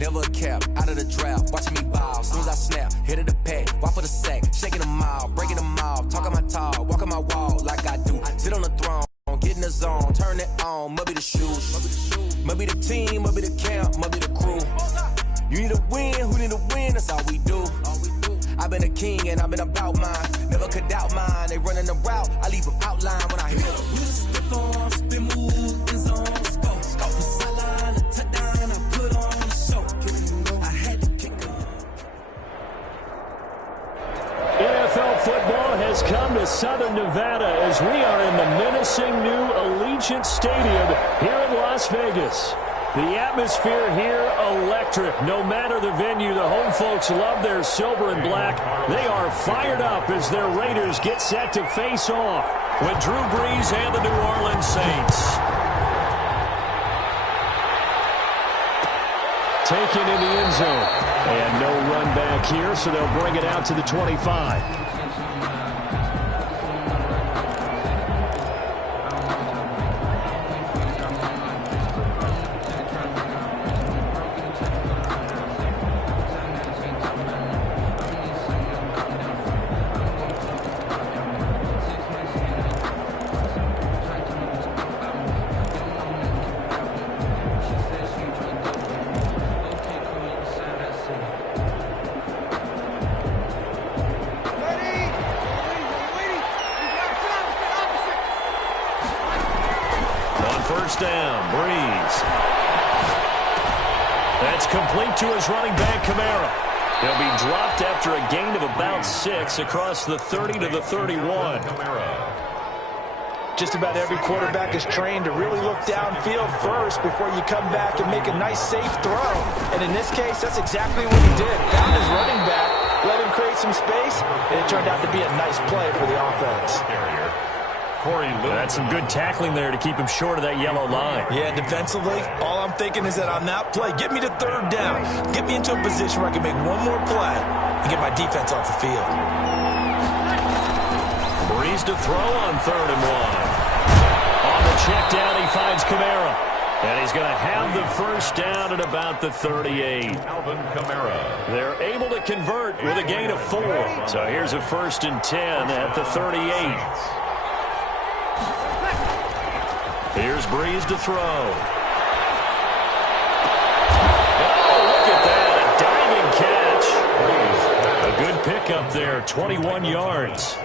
never a cap, out of the draft, watching me ball. Soon as I snap, hit of the pack, walk for the sack, shaking them all, breaking them all, talking my talk, walking my wall like I do. Sit on the throne, get in the zone, turn it on, must be the shoes, must be the team, must be the camp, must be the crew. You need a win, who need a win, that's all we do. I've been a king and I've been about mine, never could doubt mine. They running the route, I leave them outline when I hit them. We just stiff on, spin move, in zone, scope. From sideline to touchdown, I put on a show. I had to kick them. NFL football has come to Southern Nevada as we are in the menacing new Allegiant Stadium here in Las Vegas. The atmosphere here, electric. No matter the venue, the home folks love their silver and black. They are fired up as their Raiders get set to face off with Drew Brees and the New Orleans Saints. Taken in the end zone. And no run back here, so they'll bring it out to the 25. First down, Brees. That's complete to his running back, Kamara. He'll be dropped after a gain of about 6 across the 30 to the 31. Just about every quarterback is trained to really look downfield first before you come back and make a nice, safe throw. And in this case, that's exactly what he did. Found his running back, let him create some space, and it turned out to be a nice play for the offense. That's some good tackling there to keep him short of that yellow line. Yeah, defensively, all I'm thinking is that on that play, get me to third down. Get me into a position where I can make one more play and get my defense off the field. Brees to throw on 3rd and 1. On the check down, he finds Kamara. And he's going to have the first down at about the 38. Alvin Kamara. They're able to convert with a gain of 4. So here's a 1st and 10 at the 38. Here's Brees to throw. Oh, look at that, a diving catch. A good pickup there, 21 yards.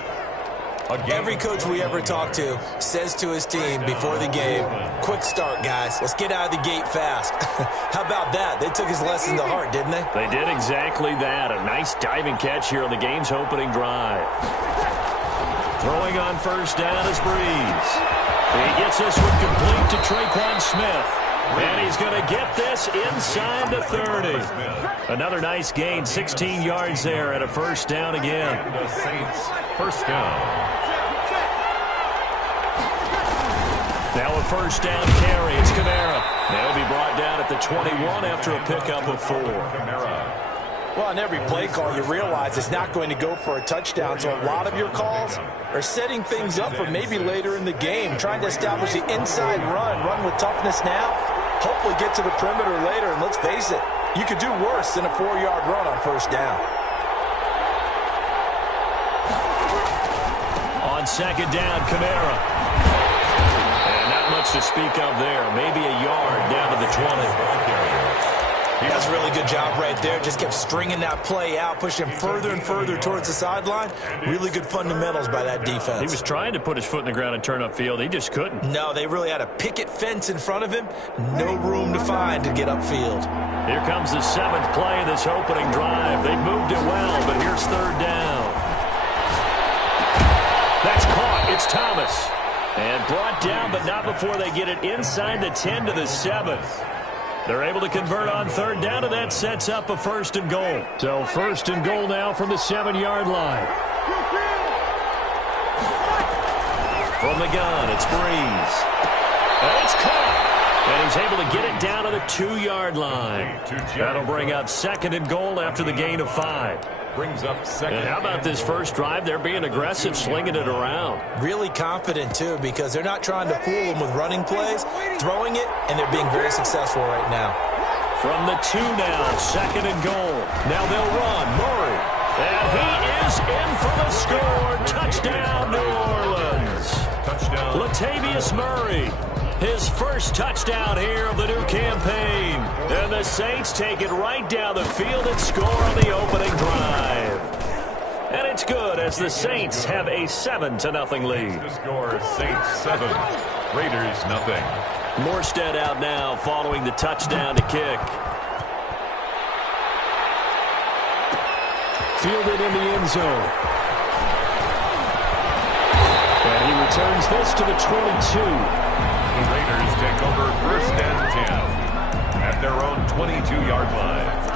Every coach we ever talk to says to his team before the game, quick start, guys. Let's get out of the gate fast. How about that? They took his lesson to heart, didn't they? They did exactly that. A nice diving catch here on the game's opening drive. Throwing on first down is Brees. He gets this one complete to Traquan Smith. And he's going to get this inside the 30. Another nice gain, 16 yards there and a first down again. The Saints, first down. Now a first down carry. It's Kamara. They'll be brought down at the 21 after a pickup of 4. Kamara. Well, on every play call, you realize it's not going to go for a touchdown, so a lot of your calls are setting things up for maybe later in the game, trying to establish the inside run with toughness now, hopefully get to the perimeter later, and let's face it, you could do worse than a 4-yard run on first down. On second down, Kamara. And not much to speak of there, maybe a yard down to the 20. That's a really good job right there. Just kept stringing that play out, pushing him further and further towards the sideline. Really good fundamentals by that defense. He was trying to put his foot in the ground and turn upfield. He just couldn't. No, they really had a picket fence in front of him. No room to find to get upfield. Here comes the 7th play of this opening drive. They've moved it well, but here's third down. That's caught. It's Thomas. And brought down, but not before they get it inside the 10 to the 7. They're able to convert on third down, and that sets up a 1st and goal. So 1st and goal now from the 7-yard line. From the gun, it's Brees. And it's caught. And he's able to get it down to the 2-yard line. That'll bring up 2nd and goal after the gain of 5. Brings up 2nd. And how about this first drive? They're being aggressive, slinging it around. Really confident, too, because they're not trying to fool them with running plays, throwing it, and they're being very successful right now. From the 2 now, second and goal. Now they'll run. Murray. And he is in for the score. Touchdown, New Orleans. Touchdown. Latavius Murray. His first touchdown here of the new campaign. And the Saints take it right down the field and score on the opening drive. And it's good as the Saints have a 7-0 lead. The score, Saints 7, Raiders nothing. Morstead out now following the touchdown to kick. Fielded in the end zone. And he returns this to the 22. The Raiders take over first and 10 at their own 22-yard line.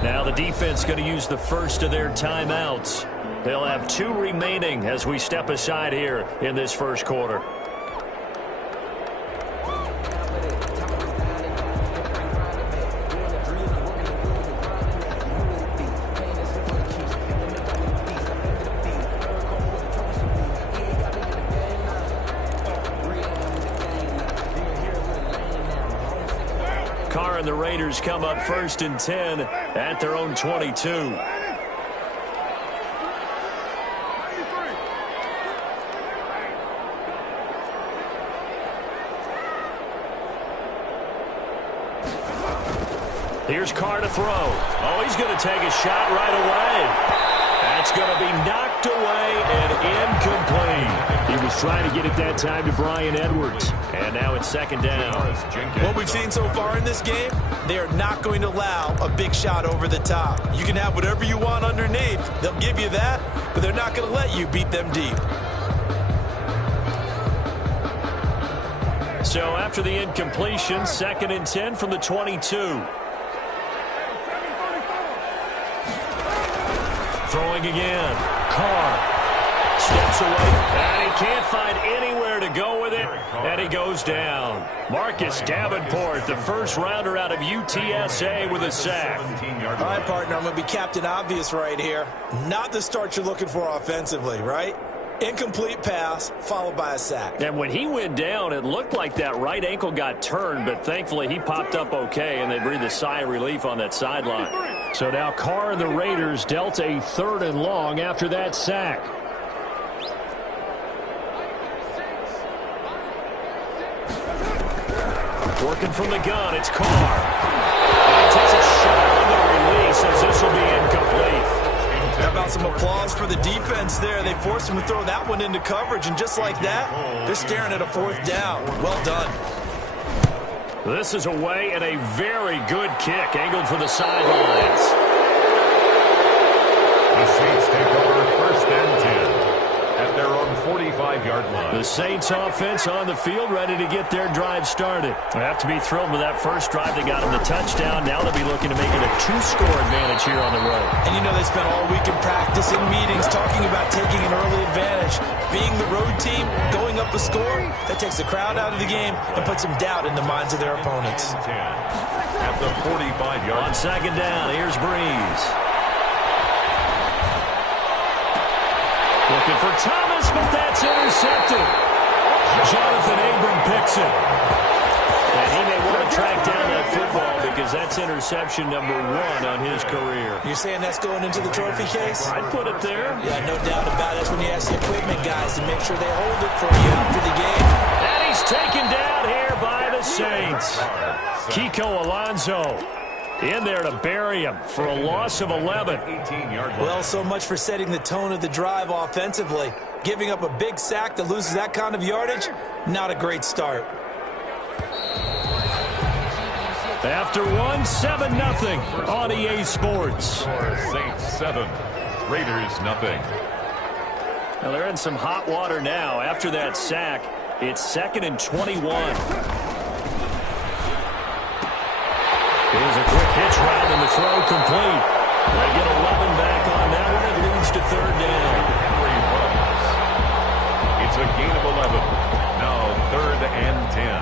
Now the defense going to use the first of their timeouts. They'll have 2 remaining as we step aside here in this first quarter. Carr and the Raiders come up first and 10 at their own 22. Here's Carr to throw. Oh, he's going to take a shot right away. That's going to be knocked away and incomplete. He was trying to get it that time to Bryan Edwards. And now it's second down. What we've seen so far in this game, they are not going to allow a big shot over the top. You can have whatever you want underneath. They'll give you that, but they're not going to let you beat them deep. So after the incompletion, second and 10 from the 22. Throwing again. Carr steps away, and he can't find anywhere to go with it, and he goes down. Marcus Davenport, the first rounder out of UTSA, with a sack. All right, partner, I'm going to be Captain Obvious right here. Not the start you're looking for offensively, right? Incomplete pass followed by a sack. And when he went down, it looked like that right ankle got turned, but thankfully he popped up okay, and they breathed a sigh of relief on that sideline. So now Carr and the Raiders dealt a 3rd and long after that sack. Working from the gun, it's Carr. And he takes a shot on the release as this will be incomplete. How about some applause for the defense there? They forced him to throw that one into coverage, and just like that, they're staring at a 4th down. Well done. This is away and a very good kick, angled for the sidelines. The Saints take over first and 10 at their own 45-yard line. The Saints offense on the field, ready to get their drive started. They have to be thrilled with that first drive. They got them the touchdown. Now they'll be looking to make it a 2-score advantage here on the road. And you know they spent all week in practice and meetings talking about taking an early advantage. Being the road team, going up a score, that takes the crowd out of the game and puts some doubt in the minds of their opponents. At the 45-yard on second down, here's Breeze. Looking for Thomas, but that's intercepted. Jonathan Abram picks it. And he may want to track down that football because that's interception number 1 on his career. You're saying that's going into the trophy case? I'd put it there. Yeah, no doubt about it. That's when you ask the equipment guys to make sure they hold it for you after the game. And he's taken down here by the Saints. Kiko Alonso in there to bury him for a loss of 11. Well, so much for setting the tone of the drive offensively. Giving up a big sack that loses that kind of yardage, not a great start. After 7-0 on EA Sports. Saints 7, Raiders nothing. Now they're in some hot water now. After that sack, it's 2nd and 21. Here's a quick hitch route and the throw complete. They get 11 back on that one. It leads to 3rd down. Henry runs. It's a gain of 11. Now 3rd and 10.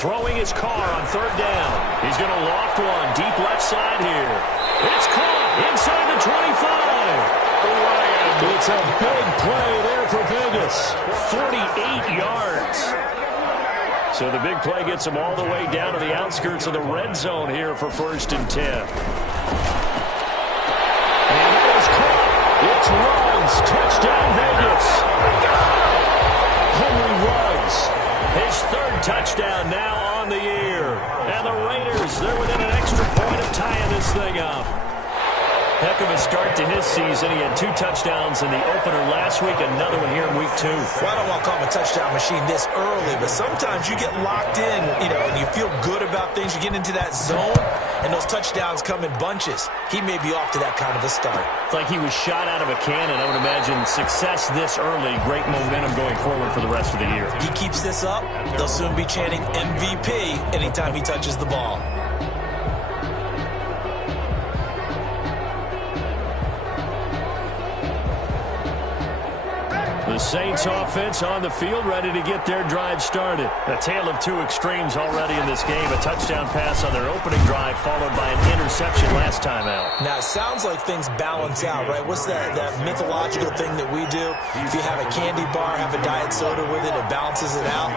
Throwing his car on third down. He's going to loft one deep left side here. It's caught inside the 25. It's a big play there for Vegas. 48 yards. So the big play gets them all the way down to the outskirts of the red zone here for 1st and 10. And that is caught. It's Ruggs. Touchdown, Vegas. Henry Ruggs. His 3rd touchdown now on the year. And the Raiders, they're within an extra point of tying this thing up. Heck of a start to his season. He had 2 touchdowns in the opener last week, another one here in week 2. Well, I don't want to call him a touchdown machine this early, but sometimes you get locked in, and you feel good about things. You get into that zone, and those touchdowns come in bunches. He may be off to that kind of a start. It's like he was shot out of a cannon. I would imagine success this early, great momentum going forward for the rest of the year. He keeps this up, they'll soon be chanting MVP anytime he touches the ball. The Saints offense on the field, ready to get their drive started. A tale of 2 extremes already in this game. A touchdown pass on their opening drive, followed by an interception last time out. Now, it sounds like things balance out, right? What's that mythological thing that we do? If you have a candy bar, have a diet soda with it, it balances it out.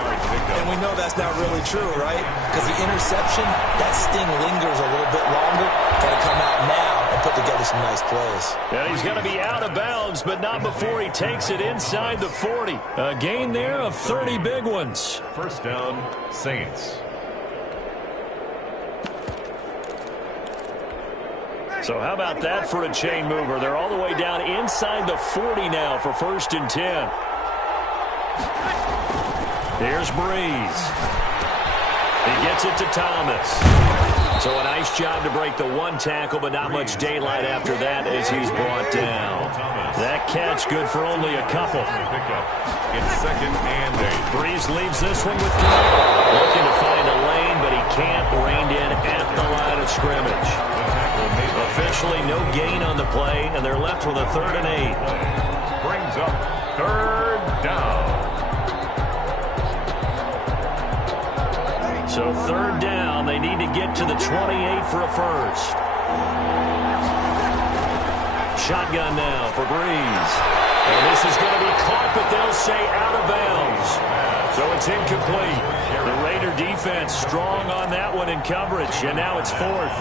And we know that's not really true, right? Because the interception, that sting lingers a little bit longer. Got to come out now and put together some nice plays. Yeah, he's going to be out of bounds, but not before he takes it inside the 40. A gain there of 30 big ones. 1st down, Saints. So how about that for a chain mover? They're all the way down inside the 40 now for 1st and 10. Here's Breeze. He gets it to Thomas. So a nice job to break the 1 tackle, but not much daylight after that as he's brought down. That catch good for only a couple. It's 2nd and 8. Breeze leaves this one with Connor. Looking to find a lane, but he can't. Reined in at the line of scrimmage. Officially no gain on the play, and they're left with a 3rd and 8. Brings up 3rd down. So 3rd down, they need to get to the 28 for a first. Shotgun now for Breeze. And this is going to be caught, but they'll say out of bounds. So it's incomplete. The Raider defense strong on that one in coverage, and now it's 4th.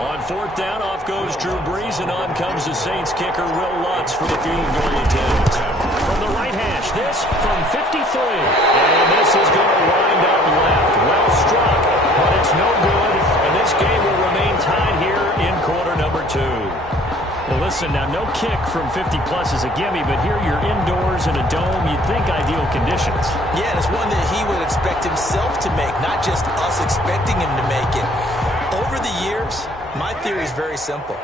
On 4th down, off goes Drew Brees, and on comes the Saints kicker, Will Lutz, for the field goal attempt. From the right hash, this from 53. And this is going to wind up left. Well struck, but it's no good. And this game will remain tied here in quarter number 2. Well, listen, now no kick from 50-plus is a gimme, but here you're indoors in a dome. You'd think ideal conditions. Yeah, and it's one that he would expect himself to make, not just us expecting him to make it. Over the years, my theory is very simple.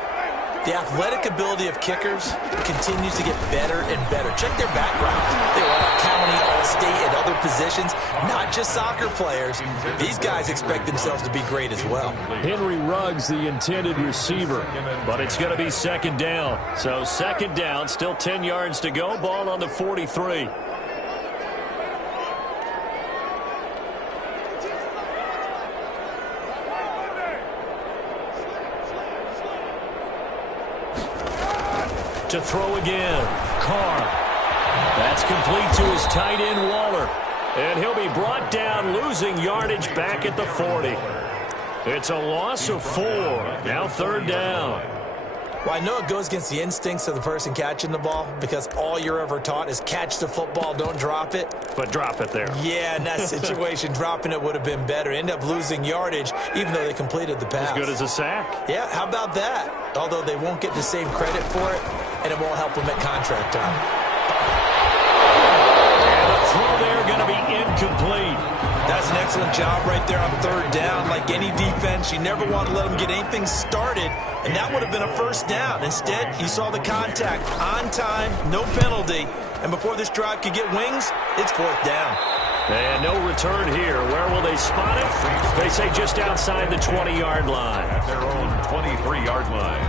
The athletic ability of kickers continues to get better and better. Check their backgrounds. They were all county, all state, at other positions, not just soccer players. These guys expect themselves to be great as well. Henry Ruggs, the intended receiver, but it's going to be 2nd down. So 2nd down, still 10 yards to go, ball on the 43. To throw again, Carr. That's complete to his tight end, Waller. And he'll be brought down, losing yardage back at the 40. It's a loss of 4. Now 3rd down. Well, I know it goes against the instincts of the person catching the ball because all you're ever taught is catch the football, don't drop it. But drop it there. Yeah, in that situation, dropping it would have been better. End up losing yardage, even though they completed the pass. As good as a sack. Yeah, how about that? Although they won't get the same credit for it, and it won't help them at contract time. And the throw there going to be incomplete. That's an excellent job right there on 3rd down. Like any defense, you never want to let them get anything started, and that would have been a 1st down. Instead, you saw the contact on time, no penalty, and before this drive could get wings, it's 4th down. And no return here. Where will they spot it? They say just outside the 20-yard line. At their own 23-yard line.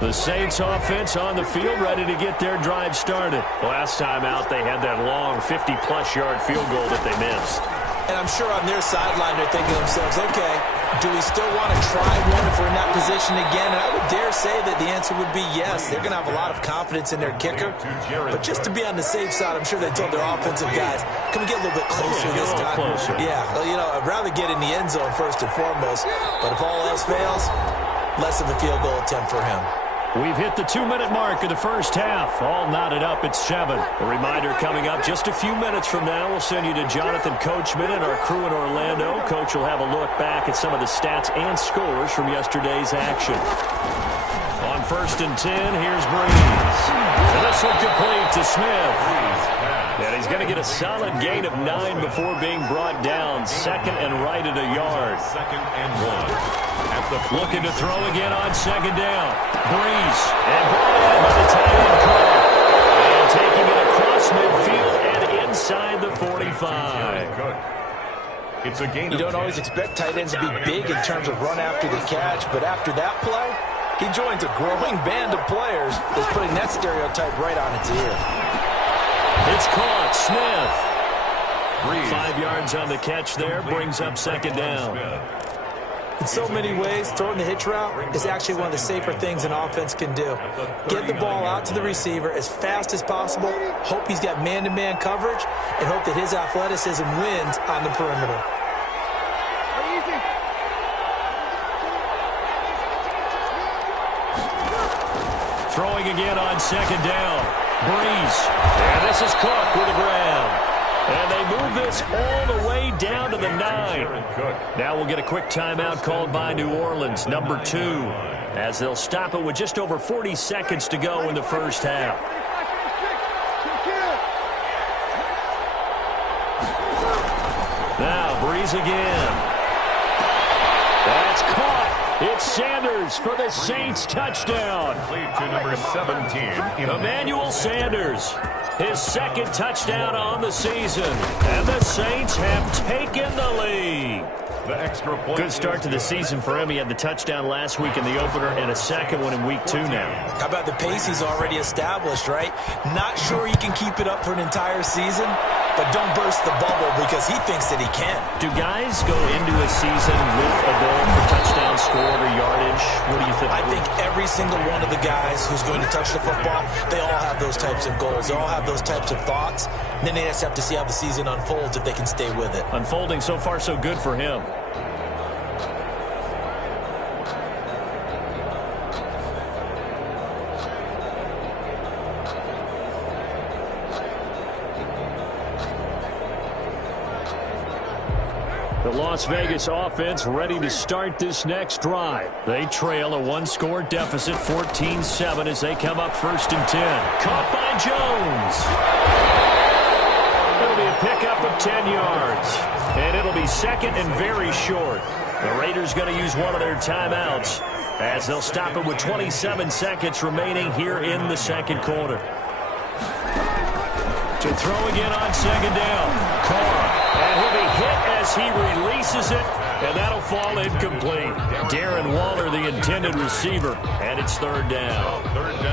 The Saints offense on the field, ready to get their drive started. Last time out, they had that long 50-plus yard field goal that they missed. And I'm sure on their sideline they're thinking to themselves, okay, do we still want to try one if we're in that position again? And I would dare say that the answer would be yes. They're going to have a lot of confidence in their kicker. But just to be on the safe side, I'm sure they told their offensive guys, can we get a little bit closer this time? Closer. Yeah, well, you know, I'd rather get in the end zone first and foremost. But if all else fails, less of a field goal attempt for him. We've hit the 2-minute mark of the first half. All knotted up at 7. A reminder coming up just a few minutes from now. We'll send you to Jonathan Coachman and our crew in Orlando. Coach will have a look back at some of the stats and scores from yesterday's action. On 1st and 10, here's Breeze. And this one complete to Smith. And he's going to get a solid gain of 9 before being brought down. 2nd and right at a yard. 2nd and 1. Looking to throw again on 2nd down. Breeze. And brought in by the tight end Cole. And taking it across midfield and inside the 45. It's a gain. You don't always expect tight ends to be big in terms of run after the catch, but after that play, he joins a growing band of players that's putting that stereotype right on its ear. It's caught. Smith. 5 yards on the catch there. Brings up 2nd down. In so many ways, throwing the hitch route is actually one of the safer things an offense can do. Get the ball out to the receiver as fast as possible, hope he's got man-to-man coverage, and hope that his athleticism wins on the perimeter. Throwing again on 2nd down. Breeze. And this is Cook with a grab. And they move this all the way down to the 9. Now we'll get a quick timeout called by New Orleans, number 2, as they'll stop it with just over 40 seconds to go in the first half. Now Breeze again. That's caught. It's Sanders for the Saints touchdown. Lead to number 17. Emmanuel Sanders. His 2nd touchdown on the season. And the Saints have taken the lead. The extra point. Good start to the season for him. He had the touchdown last week in the opener and a 2nd one in week 2 now. How about the pace he's already established, right? Not sure he can keep it up for an entire season, but don't burst the bubble because he thinks that he can. Do guys go into a season with a goal for touchdown scored or yardage? What do you think? I think every single one of the guys who's going to touch the football, they all have those types of goals. They all have those types of thoughts. And then they just have to see how the season unfolds if they can stay with it. Unfolding so far so good for him. The Las Vegas offense ready to start this next drive. They trail a 1-score deficit, 14-7, as they come up 1st and 10. Caught by Jones. It'll be a pickup of 10 yards. And it'll be 2nd and very short. The Raiders going to use one of their timeouts as they'll stop it with 27 seconds remaining here in the 2nd quarter. To throw again on 2nd down. Carr. And he'll be hit as he releases it, and that'll fall incomplete. Darren Waller, the intended receiver, and it's 3rd down.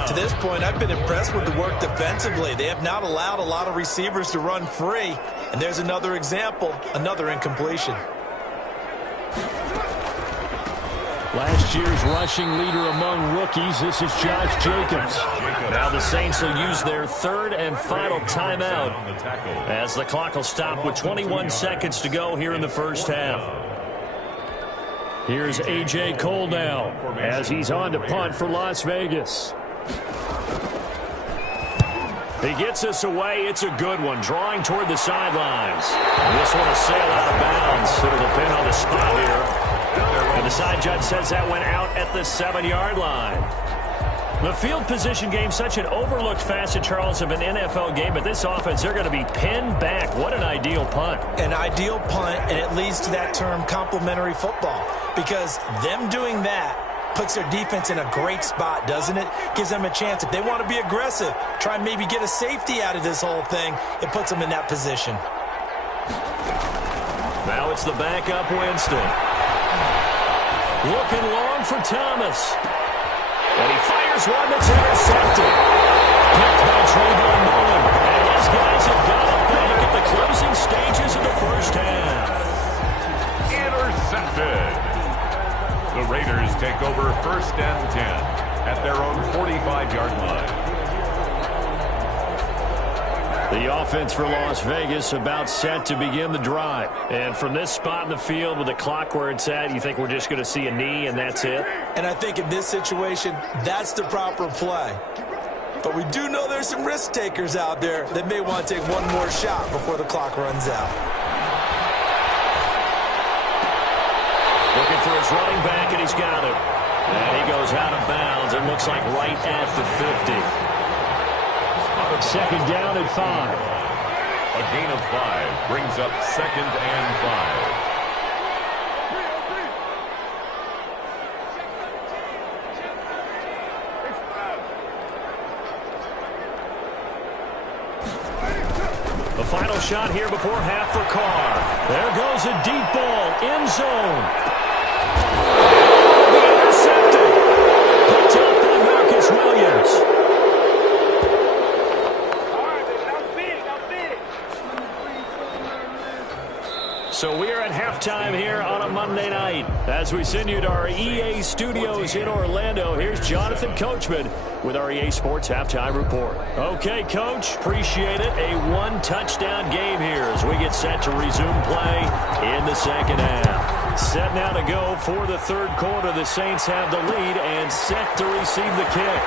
To this point, I've been impressed with the work defensively. They have not allowed a lot of receivers to run free. And there's another example, another incompletion. Last year's rushing leader among rookies, this is Josh Jacobs. Now the Saints will use their 3rd and final timeout as the clock will stop with 21 seconds to go here in the first half. Here's A.J. Cole now as he's on to punt for Las Vegas. He gets us away. It's a good one, drawing toward the sidelines. This one will sail out of bounds. It'll depend on the spot here. And the side judge says that went out at the 7-yard line. The field position game, such an overlooked facet, Charles, of an NFL game. But this offense, they're going to be pinned back. What an ideal punt. An ideal punt, and it leads to that term complementary football. Because them doing that puts their defense in a great spot, doesn't it? Gives them a chance. If they want to be aggressive, try and maybe get a safety out of this whole thing, it puts them in that position. Now it's the backup Winston. Looking long for Thomas. And he fires here's one that's intercepted. Picked by Trayvon Mullen. And his guys have got it back at the closing stages of the first half. Intercepted. The Raiders take over 1st and 10 at their own 45-yard line. The offense for Las Vegas about set to begin the drive. And from this spot in the field with the clock where it's at, you think we're just going to see a knee and that's it? And I think in this situation, that's the proper play. But we do know there's some risk takers out there that may want to take one more shot before the clock runs out. Looking for his running back, and he's got it. And he goes out of bounds. It looks like right at the 50. Second down at 5. A gain of 5 brings up 2nd and 5. The final shot here before half for Carr. There goes a deep ball, end zone. Intercepted. Picked up by Marcus Williams. So we are at halftime here on a Monday night. As we send you to our EA studios in Orlando, here's Jonathan Coachman with our EA Sports Halftime Report. Okay, Coach, appreciate it. A one-touchdown game here as we get set to resume play in the second half. Set now to go for the third quarter. The Saints have the lead and set to receive the kick.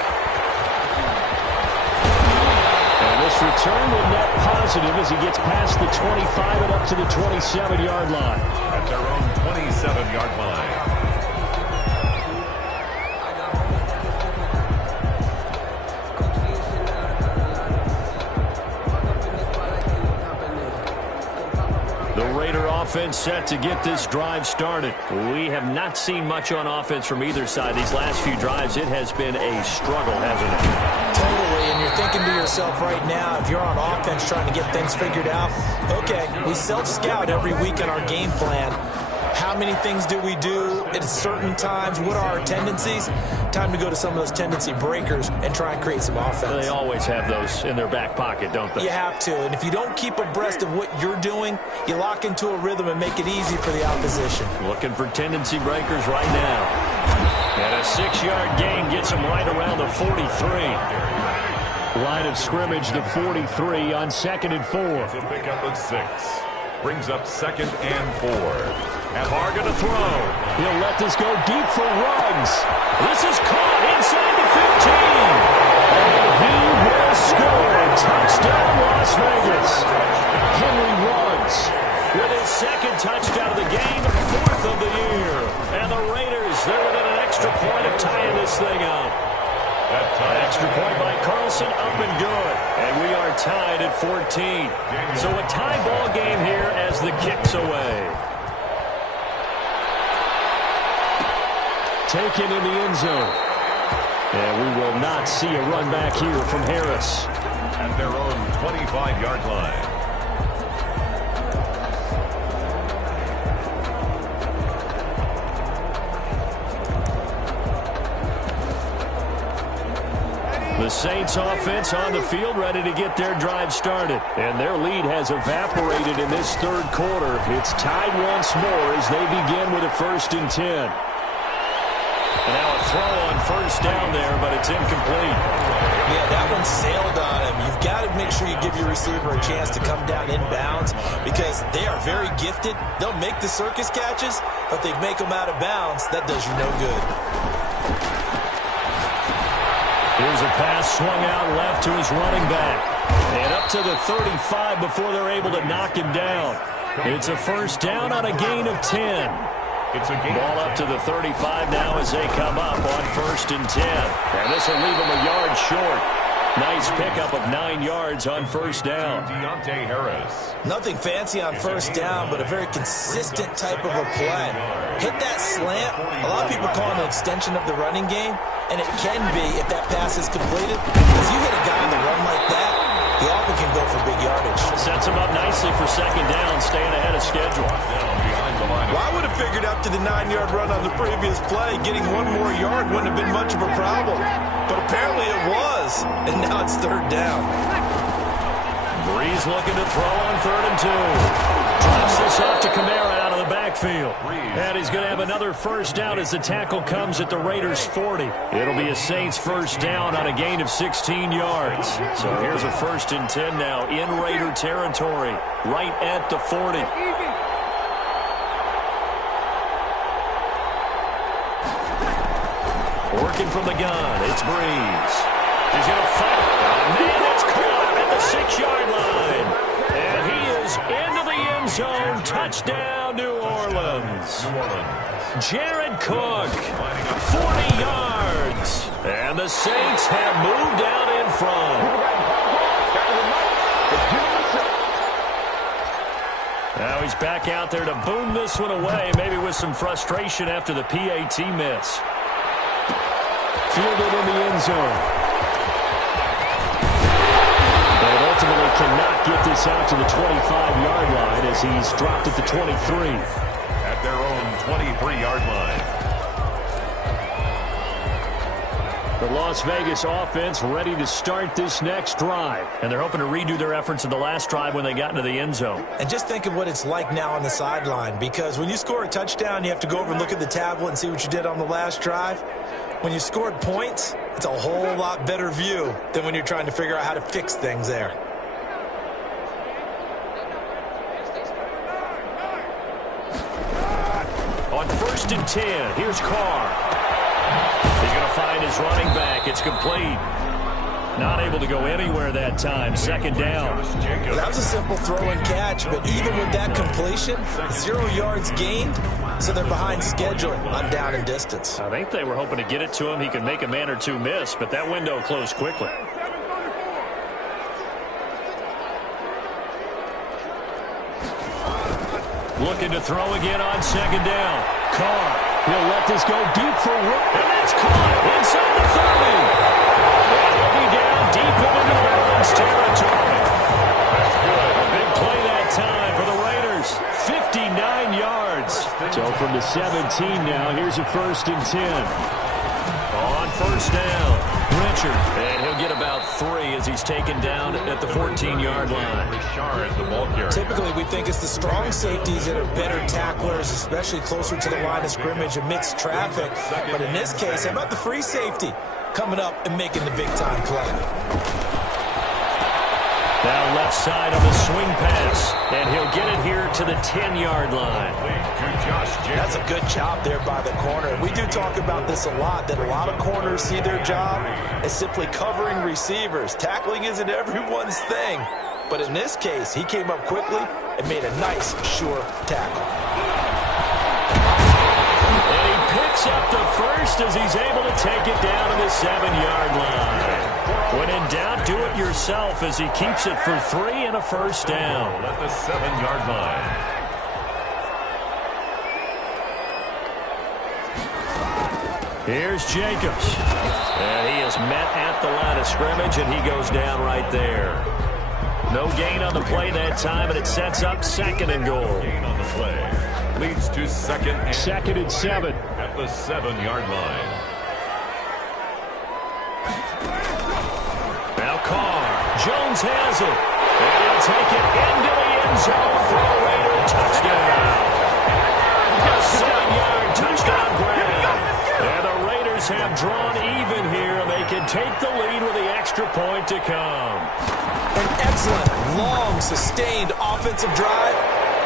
This return will net positive as he gets past the 25 and up to the 27-yard line. At their own 27-yard line. The Raider offense set to get this drive started. We have not seen much on offense from either side. These last few drives, it has been a struggle, hasn't it? Totally, and you're thinking to yourself right now, if you're on offense trying to get things figured out, okay, we self-scout every week in our game plan. How many things do we do at certain times? What are our tendencies? Time to go to some of those tendency breakers and try and create some offense. They always have those in their back pocket, don't they? You have to, and if you don't keep abreast of what you're doing, you lock into a rhythm and make it easy for the opposition. Looking for tendency breakers right now. And a 6-yard gain gets him right around the 43. Line of scrimmage, the 43 on 2nd and 4. It's a pickup of 6. Brings up 2nd and 4. Carr going to throw. He'll let this go deep for Ruggs. This is caught inside the 15. And he will score. Touchdown, Las Vegas. Henry Ruggs with his 2nd touchdown of the game, 4th of the year. And the Raiders, they're within an extra point of tying this thing up. An extra point by Carlson, up and good. And we are tied at 14. So a tie ball game here as the kick's away. Taken in the end zone. And we will not see a run back here from Harris. At their own 25-yard line. The Saints offense on the field ready to get their drive started. And their lead has evaporated in this third quarter. It's tied once more as they begin with a 1st and 10. And now a throw on 1st down there, but it's incomplete. Yeah, that one sailed on him. You've got to make sure you give your receiver a chance to come down inbounds because they are very gifted. They'll make the circus catches, but they make them out of bounds. That does you no good. Here's a pass swung out left to his running back. And up to the 35 before they're able to knock him down. It's a 1st down on a gain of 10. It's a gain. Ball up to the 35 now as they come up on 1st and 10. And this will leave them a yard short. Nice pickup of 9 yards on 1st down. Deontay Harris. Nothing fancy on 1st down, but a very consistent type of a play. Hit that slant. A lot of people call it an extension of the running game, and it can be if that pass is completed. Because you hit a guy on the run like that, he often can go for big yardage. Sets him up nicely for 2nd down, staying ahead of schedule. Down behind the line. Well, I would have figured after the 9-yard run on the previous play, getting one more yard wouldn't have been much of a problem. But apparently it was, and now it's third down. Breeze looking to throw on 3rd and 2. Drops this off to Kamara out of the backfield. And he's going to have another first down as the tackle comes at the Raiders' 40. It'll be a Saints first down on a gain of 16 yards. So here's a 1st and 10 now in Raider territory, right at the 40. Working from the gun, it's Breeze. He's going to fight. Man, it's caught at the 6-yard line. And he is into the end zone. Touchdown, New Orleans. Jared Cook, 40 yards. And the Saints have moved out in front. Now he's back out there to boom this one away, maybe with some frustration after the PAT miss. Fielded in the end zone. But ultimately cannot get this out to the 25-yard line as he's dropped at the 23. At their own 23-yard line. The Las Vegas offense ready to start this next drive. And they're hoping to redo their efforts in the last drive when they got into the end zone. And just think of what it's like now on the sideline, because when you score a touchdown, you have to go over and look at the tablet and see what you did on the last drive. When you scored points, it's a whole lot better view than when you're trying to figure out how to fix things there. On 1st and 10, here's Carr. He's going to find his running back. It's complete. Not able to go anywhere that time. 2nd down. Well, that was a simple throw and catch, but even with that completion, 0 yards gained, so they're behind schedule on down and distance. I think they were hoping to get it to him. He could make a man or two miss, but that window closed quickly. Looking to throw again on 2nd down. Carr, he'll let this go deep for Rook, and that's caught inside the 30. He'll be down deep into New Orleans territory. That's good. A big play that time for the Raiders. 59 yards. So from the 17 now, here's a 1st and 10. On 1st down, Richard. And he'll get about 3 as he's taken down at the 14-yard line. Richard, the ball carrier. Typically, we think it's the strong safeties that are better tacklers, especially closer to the line of scrimmage amidst traffic. But in this case, how about the free safety coming up and making the big-time play? Now left side on the swing pass, and he'll get it here to the 10-yard line. That's a good job there by the corner. We do talk about this a lot, that a lot of corners see their job as simply covering receivers. Tackling isn't everyone's thing, but in this case, he came up quickly and made a nice, sure tackle. And he picks up the first as he's able to take it down to the 7-yard line. When in doubt, do it yourself as he keeps it for 3 and a first down. At the 7-yard line. Here's Jacobs. And he is met at the line of scrimmage, and he goes down right there. No gain on the play that time, and it sets up 2nd and goal. Gain on the play. Leads to 2nd and 7. At the 7-yard line. Now Carr. Jones has it. And he'll take it into the end zone for a Raider touchdown. A 7-yard touchdown grab. And the Raiders have drawn even here. They can take the lead with the extra point to come. An excellent, long, sustained offensive drive.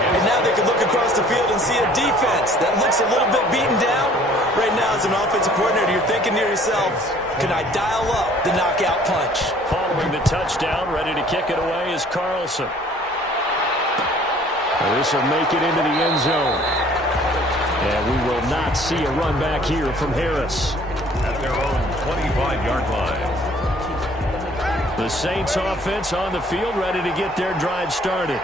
And now they can look across the field and see a defense that looks a little bit beaten down. Right now, as an offensive coordinator, you're thinking to yourself, can I dial up the knockout punch? Following the touchdown, ready to kick it away is Carlson. This will make it into the end zone. And we will not see a run back here from Harris. At their own 25-yard line. The Saints offense on the field, ready to get their drive started.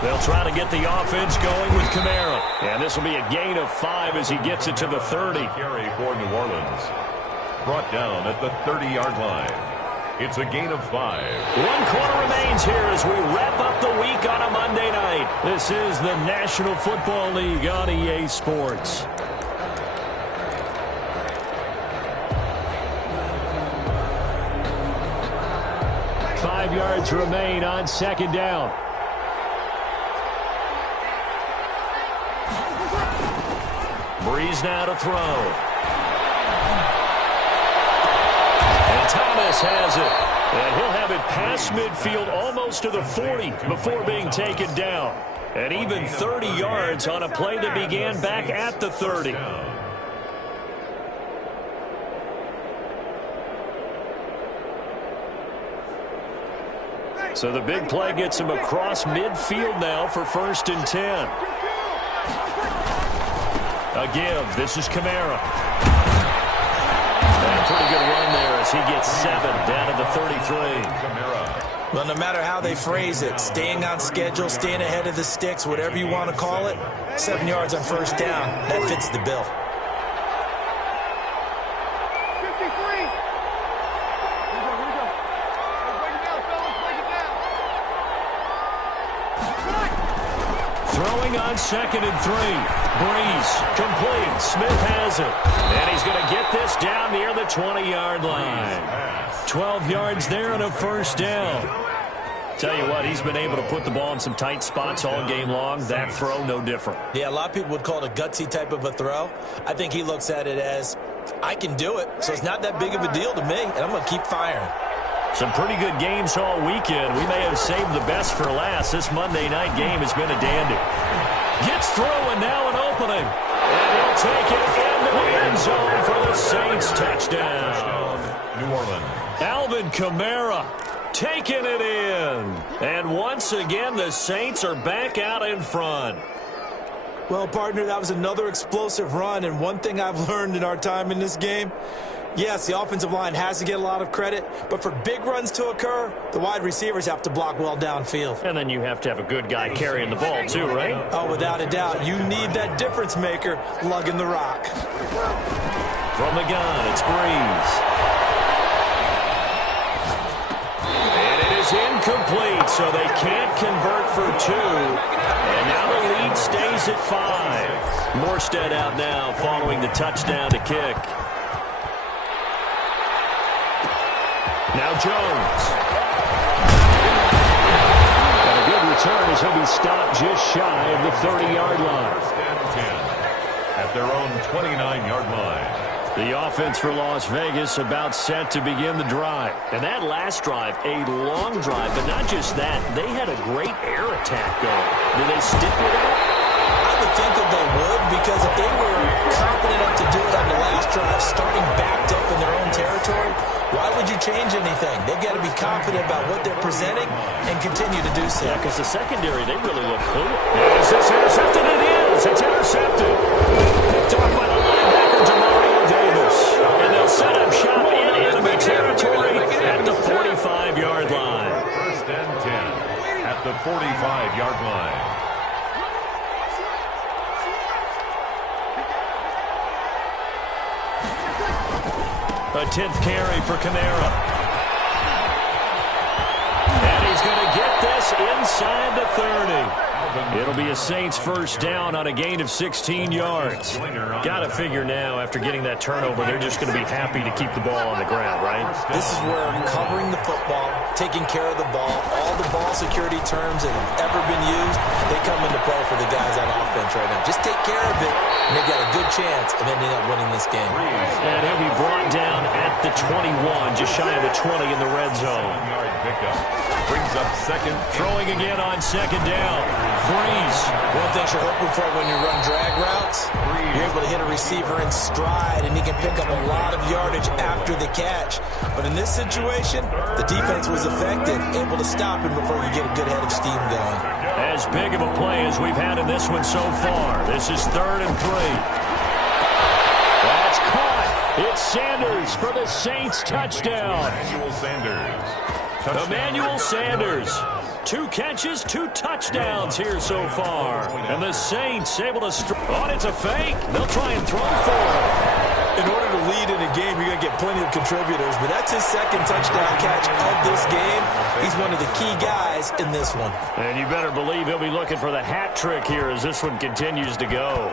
They'll try to get the offense going with Kamara. And this will be a gain of 5 as he gets it to the 30. Carry for New Orleans. brought down at the 30-yard line. It's a gain of 5. 1 quarter remains here as we wrap up the week on a Monday night. This is the National Football League on EA Sports. Five yards remain on second down. Breeze now to throw. Thomas has it, and he'll have it past midfield almost to the 40 before being taken down. And even 30 yards on a play that began back at the 30. So the big play gets him across midfield now for 1st and 10. A give. This is Kamara. And a pretty good run there as he gets 7 down to the 33. Well, no matter how they phrase it, staying on schedule, staying ahead of the sticks, whatever you want to call it, 7 yards on 1st down, that fits the bill. Throwing on 2nd and 3. Breeze complete. Smith has it. And he's going to get this down near the 20-yard line. 12 yards there and a 1st down. Tell you what, he's been able to put the ball in some tight spots all game long. That throw, no different. Yeah, a lot of people would call it a gutsy type of a throw. I think he looks at it as, I can do it, so it's not that big of a deal to me, and I'm going to keep firing. Some pretty good games all weekend. We may have saved the best for last. This Monday night game has been a dandy. Gets through and now an opening. And he'll take it into the end zone for the Saints touchdown. New Orleans. Alvin Kamara taking it in. And once again, the Saints are back out in front. Well, partner, that was another explosive run, and one thing I've learned in our time in this game, yes, the offensive line has to get a lot of credit, but for big runs to occur, the wide receivers have to block well downfield. And then you have to have a good guy carrying the ball too, right? Oh, without a doubt. You need that difference maker lugging the rock. From the gun, it's Breeze. And it is incomplete, so they can't convert for 2. And now the lead stays at 5. Morstead out now following the touchdown to kick. Now Jones. And a good return as he'll be stopped just shy of the 30-yard line. 1st and 10 at their own 29-yard line. The offense for Las Vegas about set to begin the drive. And that last drive, a long drive, but not just that. They had a great air attack going. Do they stick with it? I would think that they would, because if they were confident enough to do it on the last drive, starting backed up in their own territory, why would you change anything? They've got to be confident about what they're presenting and continue to do so. Yeah, because the secondary, they really look cool. Is this intercepted? It is. It's intercepted. Picked off by the linebacker, Demario Davis. And they'll set up shop in enemy territory at the 45-yard line. 1st and 10 at the 45-yard line. A 10th carry for Kamara. And he's going to get this inside the 30. It'll be a Saints 1st down on a gain of 16 yards. Got to figure now, after getting that turnover, they're just going to be happy to keep the ball on the ground, right? This is where covering the football, taking care of the ball, all the ball security terms that have ever been used, they come into play for the guys on offense right now. Just take care of it, and they've got a good chance of ending up winning this game. And he'll be brought down at the 21, just shy of the 20 in the red zone. Pickup. Brings up 2nd. Throwing again on 2nd down. Breeze. One thing you're hoping for when you run drag routes, you're able to hit a receiver in stride, and he can pick up a lot of yardage after the catch. But in this situation, the defense was effective, able to stop him before you get a good head of steam going. As big of a play as we've had in this one so far. This is 3rd and 3. That's caught. It's Sanders for the Saints touchdown. Emmanuel Sanders. Emmanuel Sanders. 2 catches, 2 touchdowns here so far. And the Saints able to... it's a fake. They'll try and throw for it. In order to lead in a game, you're going to get plenty of contributors, but that's his second touchdown catch of this game. He's one of the key guys in this one. And you better believe he'll be looking for the hat trick here as this one continues to go.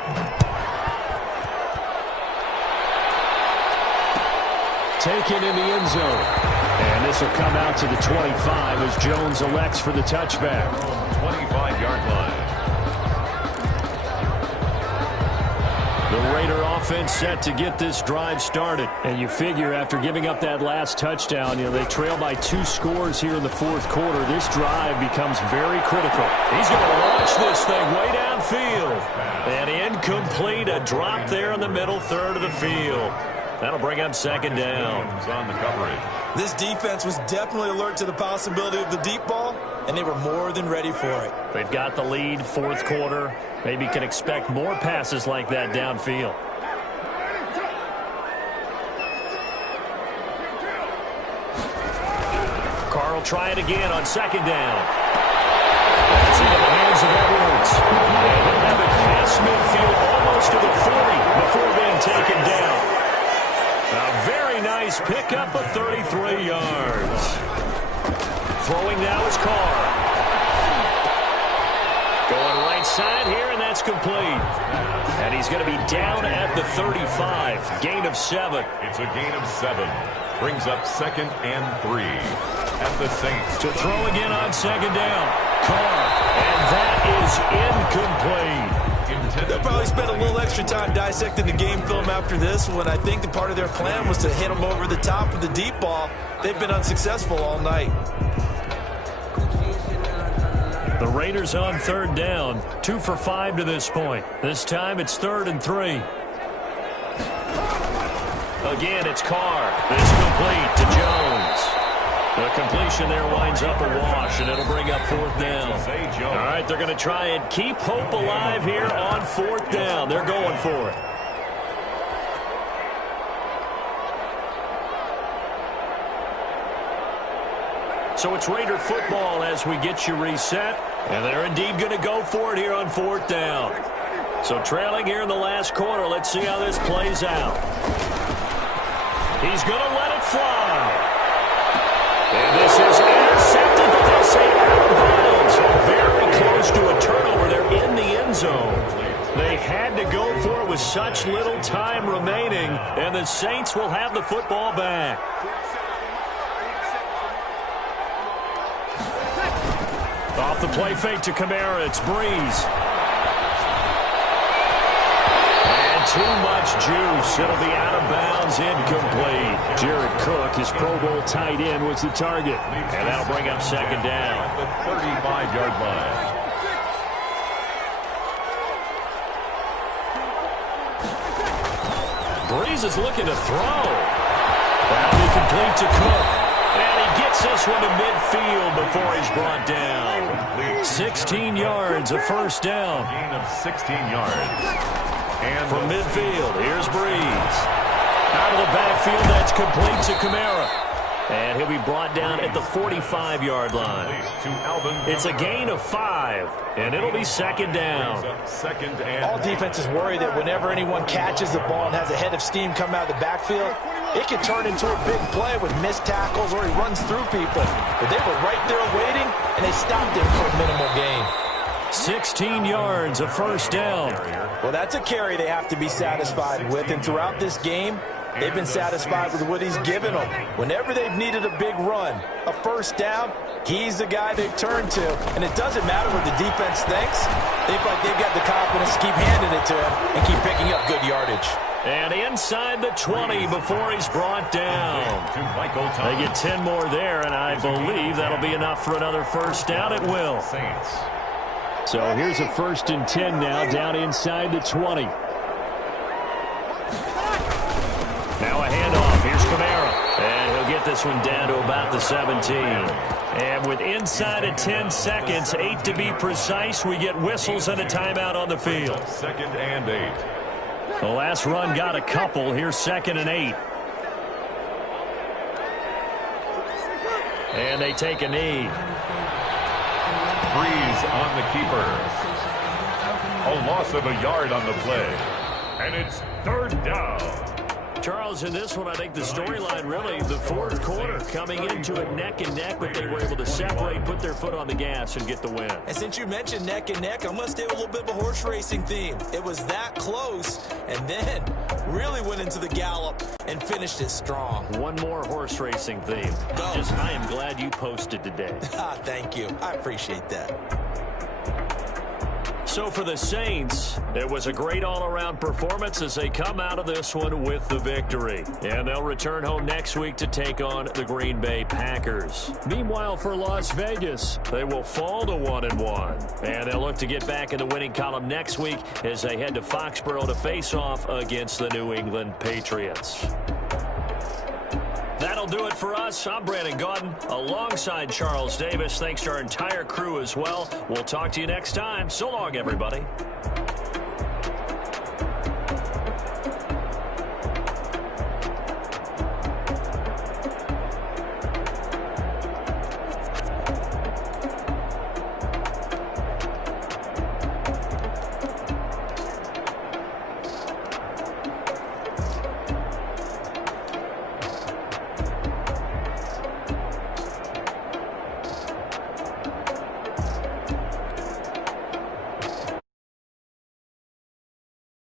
Taken in the end zone. And this will come out to the 25 as Jones elects for the touchback. 25-yard line. The Raider offense set to get this drive started. And you figure after giving up that last touchdown, they trail by 2 scores here in the fourth quarter. This drive becomes very critical. He's going to launch this thing way downfield. And incomplete, a drop there in the middle third of the field. That'll bring up second down. On the coverage. This defense was definitely alert to the possibility of the deep ball, and they were more than ready for it. They've got the lead, fourth quarter. Maybe can expect more passes like that downfield. Carr will try it again on second down. That's into the hands of Edwards. And he'll have it past midfield almost to the 40 before being taken down. A very nice pickup of 33 yards. Throwing now is Carr. Going right side here, and that's complete. And he's going to be down at the 35. Gain of 7. It's a gain of 7. Brings up 2nd and 3 at the Saints. To throw again on second down. Carr. And that is incomplete. They'll probably spend a little extra time dissecting the game film after this one. I think the part of their plan was to hit them over the top with the deep ball. They've been unsuccessful all night. The Raiders on third down. 2 for 5 to this point. This time it's 3rd and 3. Again, it's Carr. This complete to Jones. The completion there winds up a wash, and it'll bring up 4th down. All right, they're going to try and keep hope alive here on 4th down. They're going for it. So it's Raider football as we get you reset, and they're indeed going to go for it here on 4th down. So trailing here in the last quarter, let's see how this plays out. He's going to let it fly. And this is intercepted, but they'll say out of bounds. Very close to a turnover. They're in the end zone. They had to go for it with such little time remaining, and the Saints will have the football back. Off the play fake to Kamara, it's Breeze. Too much juice. It'll be out of bounds, incomplete. Jared Cook, his Pro Bowl tight end, was the target. And that'll bring up second down. The 35-yard line. Breeze is looking to throw. That'll be complete to Cook. And he gets this one to midfield before he's brought down. 16 yards, a first down. Gain of 16 yards. And from midfield, here's Breeze. Out of the backfield, that's complete to Kamara. And he'll be brought down at the 45-yard line. It's a gain of 5, and it'll be second down. All defenses worry that whenever anyone catches the ball and has a head of steam come out of the backfield, it can turn into a big play with missed tackles or he runs through people. But they were right there waiting, and they stopped him for a minimal gain. 16 yards, a first down. Well, that's a carry they have to be satisfied with, and throughout this game, they've been satisfied with what he's given them. Whenever they've needed a big run, a first down, he's the guy they've turned to, and it doesn't matter what the defense thinks. They feel like they've got the confidence to keep handing it to him and keep picking up good yardage. And inside the 20 before he's brought down. They get 10 more there, and I believe that'll be enough for another first down. It will. So here's a 1st and 10 now, down inside the 20. Now a handoff. Here's Kamara. And he'll get this one down to about the 17. And with inside of 10 seconds, 8 to be precise, we get whistles and a timeout on the field. 2nd and 8. The last run got a couple. Here's 2nd and 8. And they take a knee. Breeze on the keeper. A loss of a yard on the play. And it's 3rd down. Charles, in this one, I think the storyline really, the fourth quarter, coming into it neck and neck, but they were able to separate, put their foot on the gas, and get the win. And since you mentioned neck and neck, I'm going to stay with a little bit of a horse racing theme. It was that close, and then really went into the gallop and finished it strong. One more horse racing theme. I am glad you posted today. Thank you. I appreciate that. So for the Saints, it was a great all-around performance as they come out of this one with the victory. And they'll return home next week to take on the Green Bay Packers. Meanwhile, for Las Vegas, they will fall to 1-1. And they'll look to get back in the winning column next week as they head to Foxborough to face off against the New England Patriots. That'll do it for us. I'm Brandon Gaudin alongside Charles Davis. Thanks to our entire crew as well. We'll talk to you next time. So long, everybody.